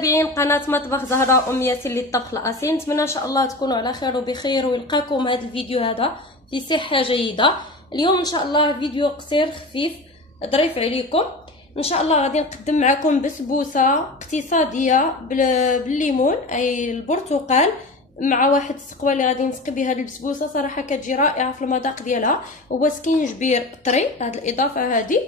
متابعين قناه مطبخ زهراء ام ياسين للطبخ الأصيل، نتمنى ان شاء الله تكونوا على خير وبخير ويلقاكم هذا الفيديو هذا في صحه جيده. اليوم ان شاء الله فيديو قصير خفيف ظريف عليكم. ان شاء الله غادي نقدم معكم بسبوسه اقتصاديه بالليمون اي البرتقال مع واحد السقوه اللي غادي نسقي بها هذه البسبوسه. صراحه كتجي رائعه في المذاق ديالها. هو سكينجبير طري، هذه الاضافه هذه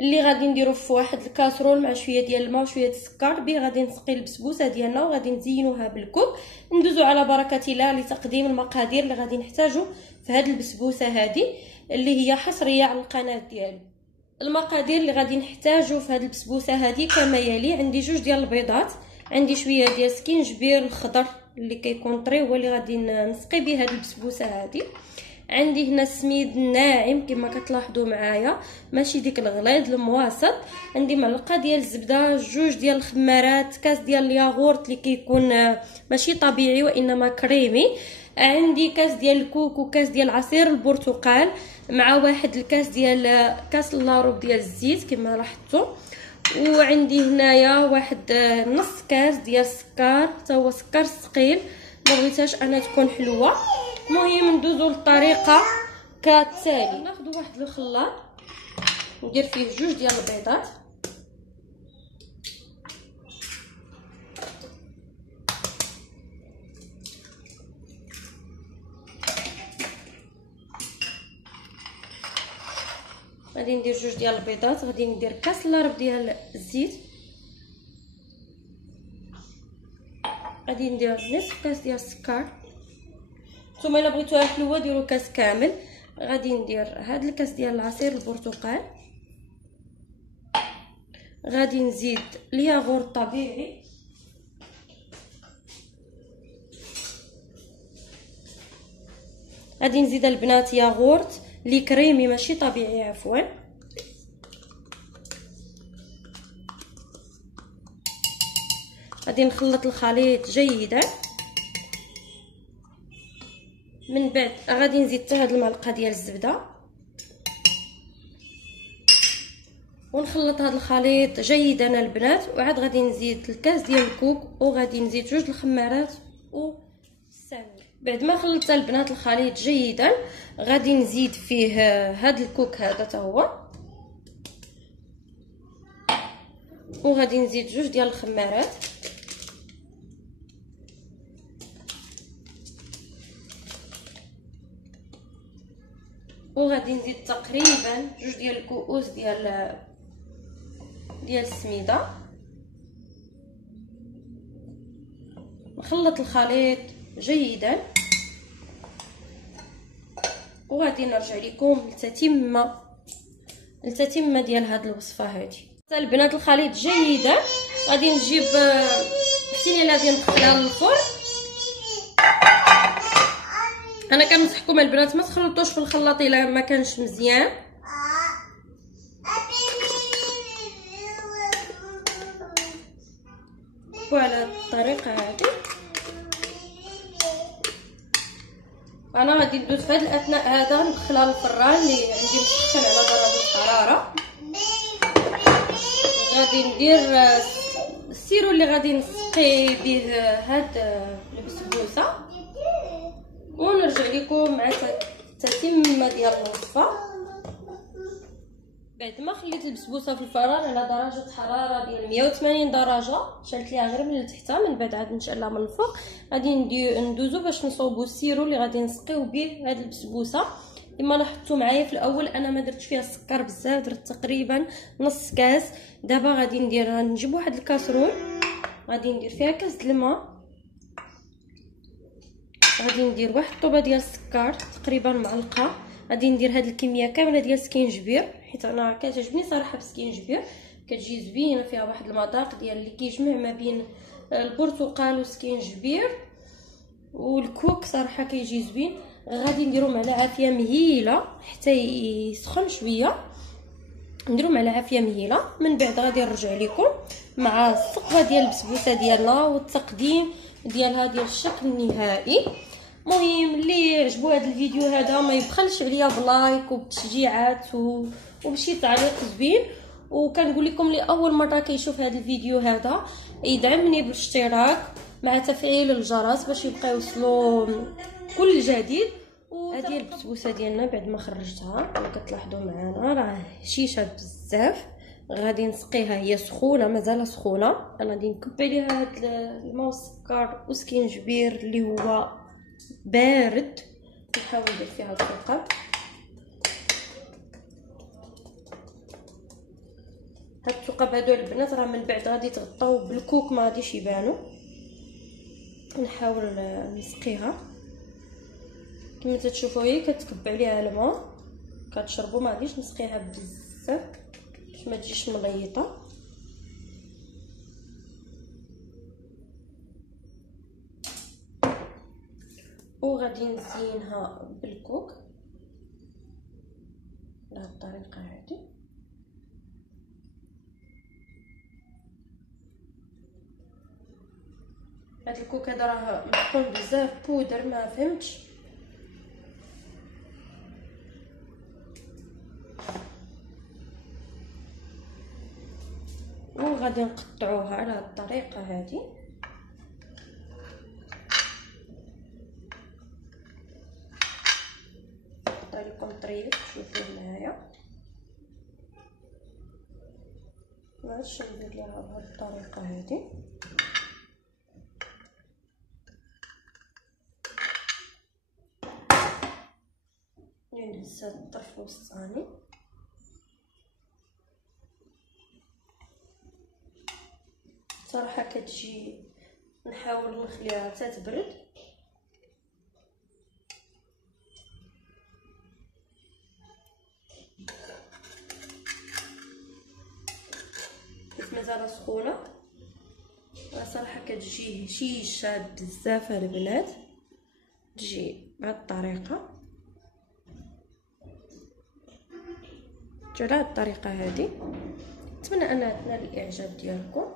اللي غادي نديرو في واحد الكاسرول مع شويه ديال الماء وشويه السكر، به غادي نسقي البسبوسه ديالنا وغادي نزينوها بالكوك. ندوزو على بركه الله لتقديم المقادير اللي غادي نحتاجو في هذه البسبوسه هذه اللي هي حصريه على القناه ديالي. المقادير اللي غادي نحتاجو في هذه البسبوسه هذه كما يلي: عندي 2 ديال البيضات، عندي شويه ديال سكينجبير الخضر اللي كيكون طري هو اللي غادي نسقي به هذه البسبوسه هذه، عندي هنا السميد الناعم كما كتلاحظوا معايا ماشي ديك الغليظ المواسط، عندي معلقه ديال الزبده، 2 ديال الخمارات، كاس ديال الياغورت اللي كيكون ماشي طبيعي وانما كريمي، عندي كاس ديال الكوك وكاس ديال عصير البرتقال مع واحد الكاس ديال كاس لاروب ديال الزيت كما لاحظتوا، وعندي هنايا واحد نص كاس ديال السكر حتى هو سكر ثقيل ما بغيتهاش انا تكون حلوه. المهم ندوزو للطريقه كالتالي: ناخذ واحد الخلاط ندير فيه 2 ديال البيضات، غادي ندير 2 ديال البيضات، غادي ندير كاس لارب ديال الزيت، غادي ندير نصف كاس ديال السكر، نتوما الا بغيتوها حلوه ديروا كاس كامل، غادي ندير هاد الكاس ديال العصير البرتقال، غادي نزيد الياغورت طبيعي، غادي نزيد البنات ياغورت لي كريمي ماشي طبيعي عفوا، غادي نخلط الخليط جيدا، من بعد غادي نزيد حتى هاد المعلقه ديال الزبده ونخلط هاد الخليط جيدا البنات، وعاد غادي نزيد الكاس ديال الكوك وغادي نزيد 2 الخمارات والسمن. بعد ما خلطت البنات الخليط جيدا غادي نزيد فيه هاد الكوك هذا حتى هو، وغادي نزيد 2 ديال الخمارات، وغادي نزيد تقريبا 2 ديال الكؤوس ديال السميده. نخلط الخليط جيدا وغادي نرجع لكم لتتمه ديال هاد الوصفه هذه. البنات الخليط جيدا، غادي نجيب الصينيه اللي غادي ندخلها للفرن. انا كنصحكم البنات ما تخلطوش في الخلاط الا ما كانش مزيان، وعلى الطريقه هذه انا غادي ندوز في هذا الاثناء هذا ندخلها للفران اللي عندي مسخن على درجه حراره. غادي ندير السيرو اللي غادي نسقي به هاد البسبوسه ونرجع لكم مع التتمه ديال الوصفه. بعد ما خليت البسبوسه في الفران على درجه حراره ديال 180 درجه، شلت ليها غير من التحت، من بعد عاد نشعلها من الفوق. غادي ندوزو باش نصوبوا السيرو اللي غادي نسقيو به هذه البسبوسه. كما لاحظتوا معايا في الاول انا ما درتش فيها السكر بزاف، درت تقريبا نص كاس. دابا غادي نجيب واحد الكاسرول، غادي ندير فيها كاس د الماء، غادي ندير واحد الطوبه ديال السكر تقريبا معلقه، غادي ندير هاد الكميه كامله ديال السكينجبير حيت انا كتعجبني صراحه بالسكينجبير، كتجي زوينه فيها واحد المذاق ديال اللي كيجمع ما بين البرتقال والسكينجبير والكوك، صراحه كيجي زوين. غادي نديرو مع العافيه مهيله حتى يسخن شويه، نديرو مع العافيه مهيله. من بعد غادي نرجع لكم مع السقه ديال البسبوسه ديالنا والتقديم ديالها ديال الشكل النهائي. المهم اللي عجبو هذا الفيديو هذا ما يبخلش عليا بلايك وبتشجيعات وبشي تعليق زوين، وكنقول لكم لاول مره كيشوف هذا الفيديو هذا يدعمني بالاشتراك مع تفعيل الجرس باش يبقى يوصلوا كل جديد. هذه البسبوسه ديالنا بعد ما خرجتها كتلاحظوا معنا راه شيشه بزاف. غادي نسقيها هي سخونه مازال سخونه. انا غادي نكب عليها هاد الماء والسكر وسكينجبير اللي هو بارد. نحاول ندير فيها السكر. هاد الثقب هادو البنات راه من بعد غادي يتغطاو بالكوك ما غاديش يبانو. نحاول نسقيها كما تتشوفوا هي كتكب عليها الماء كتشربوا. ما غاديش نسقيها بزاف باش ما تجيش مليطه. وغادي نزينها بالكوك بهذه الطريقه هذه. هاد الكوك هذا راه مطحون بزاف بودر ما فهمتش. وغادي نقطعوها على هاد الطريقه هذه. نحط لكم طريف شوفوا معايا. باش ندير ليها بهاد الطريقه هذه. نهز هاد الطرف الوسطاني. صراحه كتجي نحاول نخليها حتى تبرد. مازال سخونه. صراحه كتجي شيشه بزاف البنات. تجي بهذه الطريقه. على هذه الطريقه هذه. نتمنى انها تنال الاعجاب ديالكم.